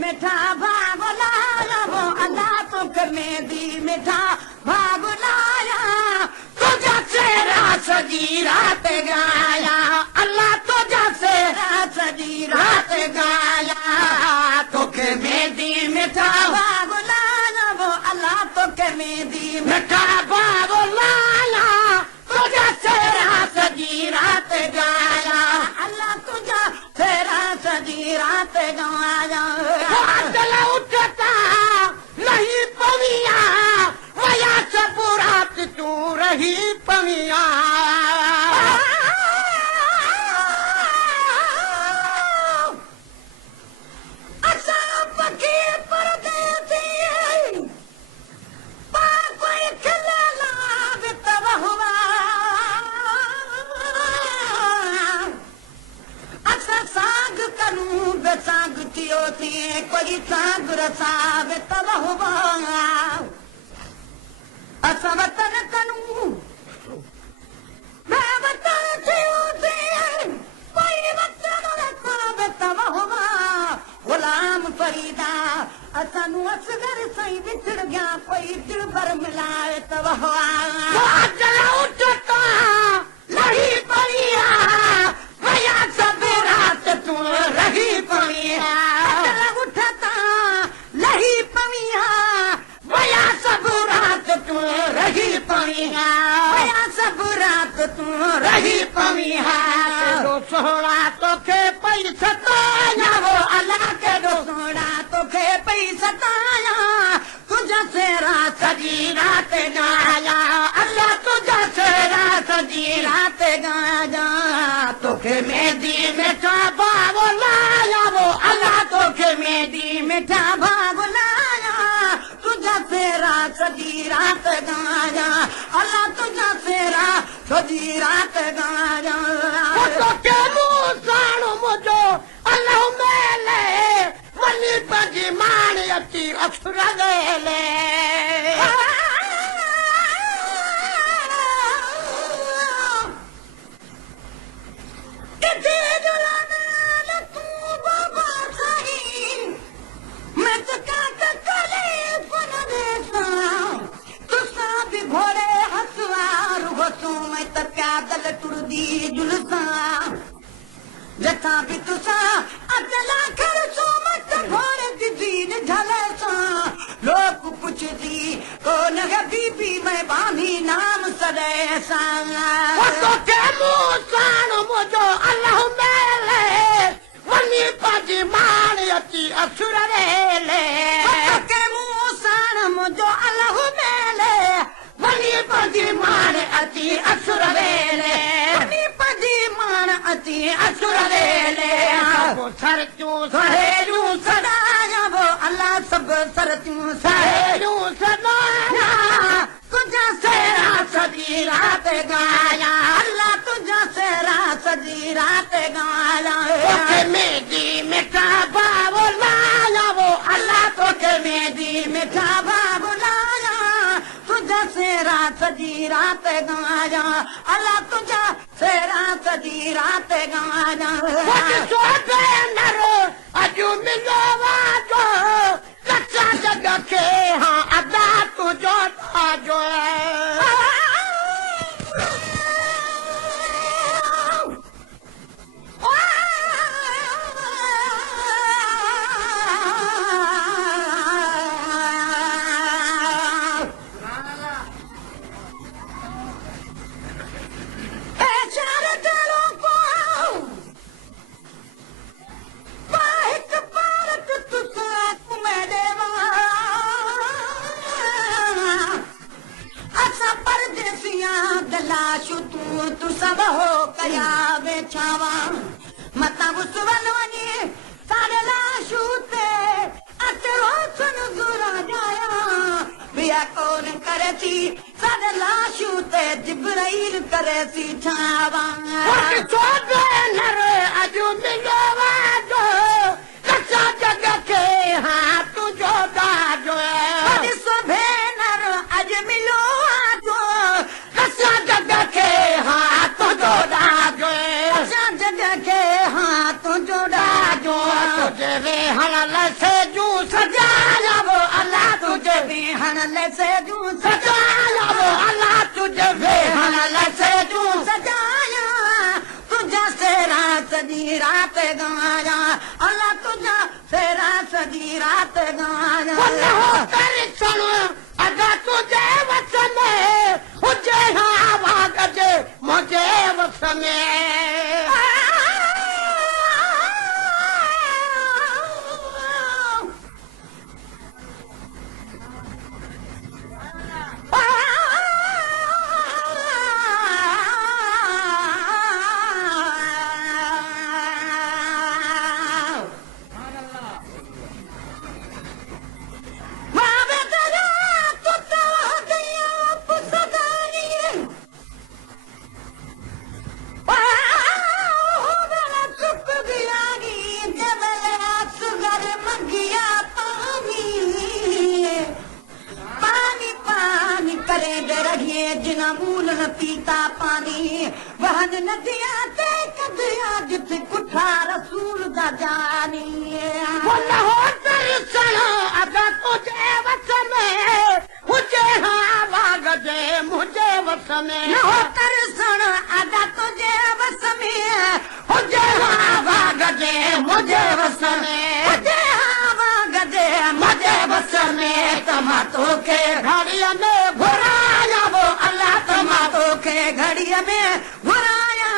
मिठा भागुलाया वो अल्लाह तोखे मेहदी मिठा भागुलाया तुझा चेहरा सजी रात गाया अल्लाह तुझा चेहरा सजी रात गाया तोखे मेहदी मिठा भागुलाया वो अल्लाह तोखे मेहदी मिठा भागुलाया तुझा चेहरा सजी रात गाया अल्लाह तुझा चेहरा सजी रात गाया उठता नहीं पविया वया सब रात तू रही पविया असा पकी परदेसी कोई खिलना तब हुआ असा साग करूं बेसाग थियो थी कोई साग रसाग तब हुआ असा वतन करूं मैं वतन थियो थी कोई वतन रसाग तब हुआ गुलाम फरीदा असानू असगर सही बिछड़ गया कोई दिल भर मिलाए तब हुआ चला उठता लड़ी पड़िया भैया सब रात तू रही पड़िया चला उठता लही पड़िया भैया सब रात तू रही पड़िया भैया सब रात तू रही पड़िया सोहरा तोखे पैसा ताया वो अल्लाह के दो सोहरा तोखे पैसा ताया तुझा सेरा सजी रात गाया अल्लाह तुझा सेरा सजी रात गाया तोखे मेहदी मिठा भागुलाया वो अल्लाह तोखे मेहदी मिठा भागुलाया तुझा सेरा सजी रात गाया अल्लाह तुझा सेरा सजी रात गाया तोखे मुंह साणो मुझो अल्लाह मेले वनी पंजी माणी अची अक्षर गेले घोड़े हसवार हो तू मैं तो प्यादल टुरदी जुलसा जथा भी तुसा अदला कर सो मत घोड़े दी दीन ढलसा लोग पुछदी कौन है बीबी मैं बानी नाम सदैसा तो के मुसान मुझो अल्लाह मेले वनी पाजी मान अची असुर रेले के मुसान मुझो अल्लाह मेले वनी पाजी मान अची असुर रेले वनी पाजी मान अची असुर रेले वो सर तू सहेलू सदाया वो अल्लाह सब सर तू सहेलू सदाया तुझा सेरा सजी रात गाया अल्लाह तुझा सेरा सजी रात गाया तोखे मेहदी मिठा भागुलाया वो अल्लाह तोखे मेहदी मिठा भागुलाया तुझा सेरा सजी रात गाया अल्लाह तुझा सेरा सजी रात गाया सोते नरो अजू मिलो वाजो कच्चा जगह के हाँ अदा तुझो ताजो तू सब हो कया बेचावा मता बुसवन वनी सारे लाशू ते अतरो सुन गुरा जाया बिया कौन करे थी सारे लाशू ते जिब्राइल करे थी छावा छोटे नर अजू मिलवा जो कच्चा जगह के हाँ तुझो दाजो सुबह नर अज मिलो जो कच्चा जगह के हाँ तुझो दाजो से जूं सजाया वो अल्लाह तुझे बेहन से जूं सजाया वो अल्लाह तुझे बेहन से जूं सजाया तुझा से रात दी रात गाया अल्लाह तुझा से रात दी रात गाया हो तेरी सुन अदा तुझे वस में हुजे हाँ भाग जे मुझे वस में पीता पानी वहन नदिया ते कदिया जित कुठा रसूल दा जानी बोला हो तेरी सुनो अदा तुझे वस में मुझे हाँ भाग जे मुझे वस में न हो तेरी सुनो अदा तुझे वस में मुझे हाँ भाग जे मुझे वस में मुझे हाँ भाग जे मुझे वस में तमातों के घड़िया में घुराया वो अल्लाह तमातों के घड़िया में घुराया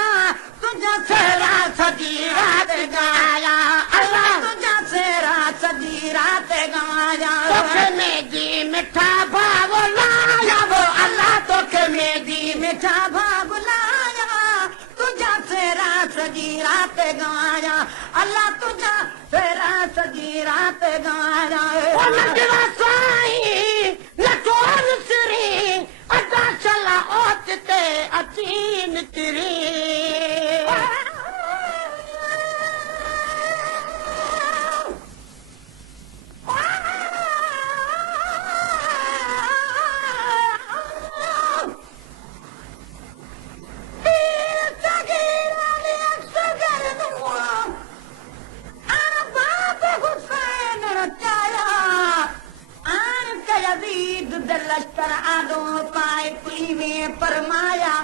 तुझा सेरा सजी रात गाया अल्लाह तुझा सेरा सजी रात गाया तोखे में जी मिठा भाव लाया वो अल्लाह तोखे में जी मिठा भाव लाया तुझा सेरा सजी रात गाया अल्लाह तुझा सेरा सजी रात गाया साई लटोर सिरी अदा चला ओतते अचीन तिरी लश्कर आदो पाए पुली में परमाया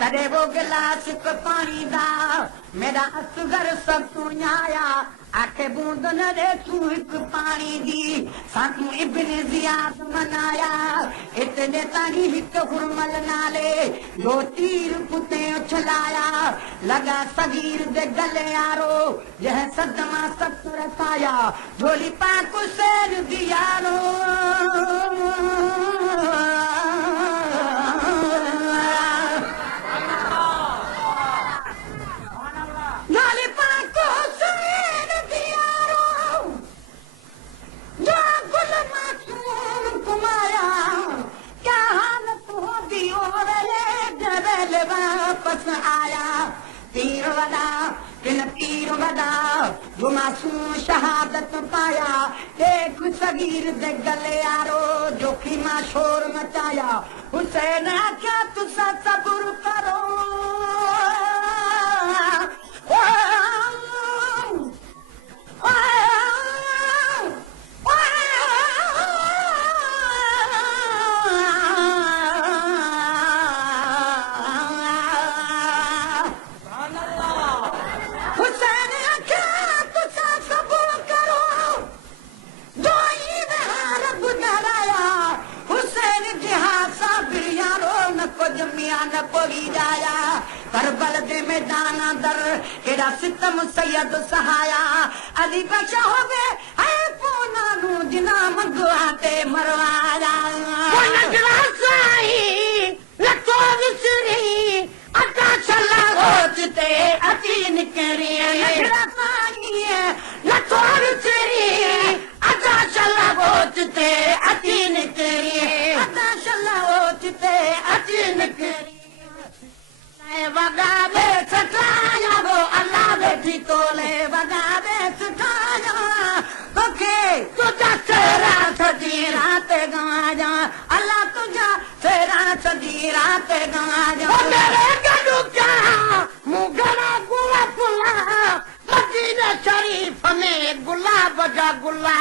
तरे वो गिलास को पानी दा मेरा असगर सब तू न्याया आखे बूंद न रे तू एक पानी दी सातू इब्ने जियाद मनाया इतने तानी हित हुरमल नाले दो तीर पुते उछलाया लगा सगीर दे गले यारो यह सदमा सब रसाया झोली पाक शेर दियारो वापस आया पीर वदा किन पीर वदा जो मासूम शहादत पाया एक सगीर दे गले यारो जोखी मां शोर मचाया हुसैन आख्या तुसा सब्र करो न कोई जाया करबल दे मैदान दर केड़ा सितम सैयद सहाया अली बचा हो गए है पोना नु जिना मंगवा ते मरवाया नजरा साई लटोर सिरी अदा चला होते अतीन करी नजरा साई लटोर सिरी अदा चला होते अतीन करी अदा चला होते अतीन करी वगा बे सटाया वो अल्लाह बेटी तोले वगा बे सटाया ओके तुझा सेरा सजी रात गाया अल्लाह तुझा सेरा सजी रात गाया मेरे गडू क्या मुगरा गुला फुला मदीना शरीफ में गुलाब बजा गुला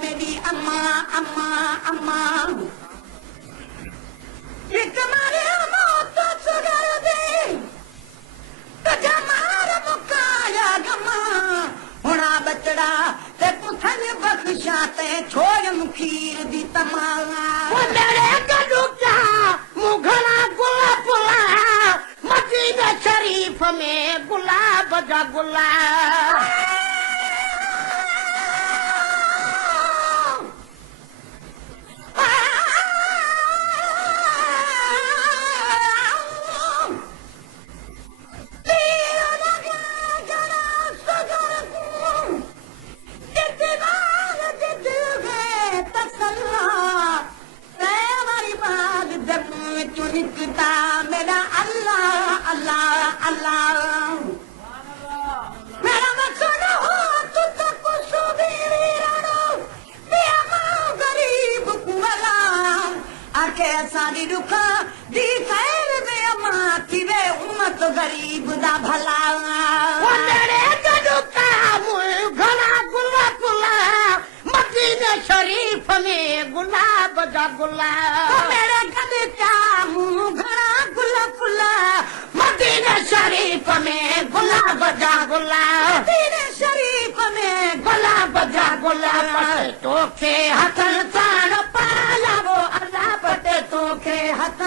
मेरी अम्मा अम्मा अम्मा तुम्हारे मौत सुगर दे तुझा मार मुकाया गमा हुणा बचड़ा ते पुथन बख्शा ते छोड़ मुखीर दी तमाला मेरे गडू क्या मुघला गुला पुला मदीना शरीफ में गुलाब जा गुला मेरा अल्लाह अल्लाह अल्लाह मेरा मकसद हो तू तक गरीब कुला आके सारी रुखा दी खैर में अम्मा थी वे उम्मत गरीब दा भला मेरे गडुका मुघला गुला पुला मदीना शरीफ में गुलाब जा गुला मेरे गले क्या मुघला गुला पुला मदीना शरीफ में गुलाब जा गुला मदीना शरीफ में गुलाब जा गुला तोखे हथन साण पाया वो अल्लाह पते तोखे हथ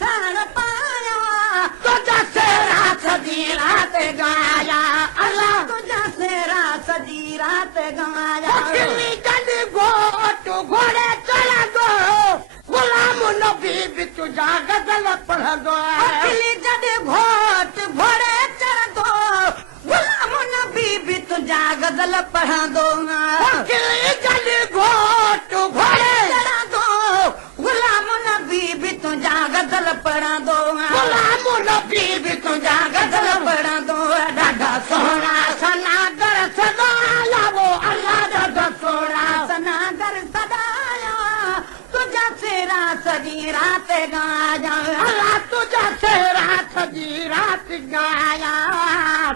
साण पाया तुझा सेरा सजी रात गाया अल्लाह तुझा सेरा सजी रात गाया किली गंद गोट घोड़े चला दो गुलाम नबी भी तुझा गजल पढ़ दो अखिली जद घोट घोड़े चढ़ दो गुलाम नबी भी तुझा गजल पढ़ा दो किली गंद घोट घोड़े चढ़ा दो गुलाम नबी भी तुझा गजल पढ़ा दो गुलाम नबी भी तुझा गजल पढ़ा दो ॾाढा सोना सनागर सदाया वो अल्लाह ॾाढा सोना सनागर सदाया तुझा सेरा सजी रात गाया अल्लाह तुझा सेरा सजी रात गाया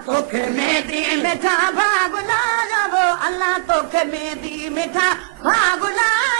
तोखे मेदी मिठा भाग लाया वो अल्लाह तोखे मेदी मिठा भाग लाया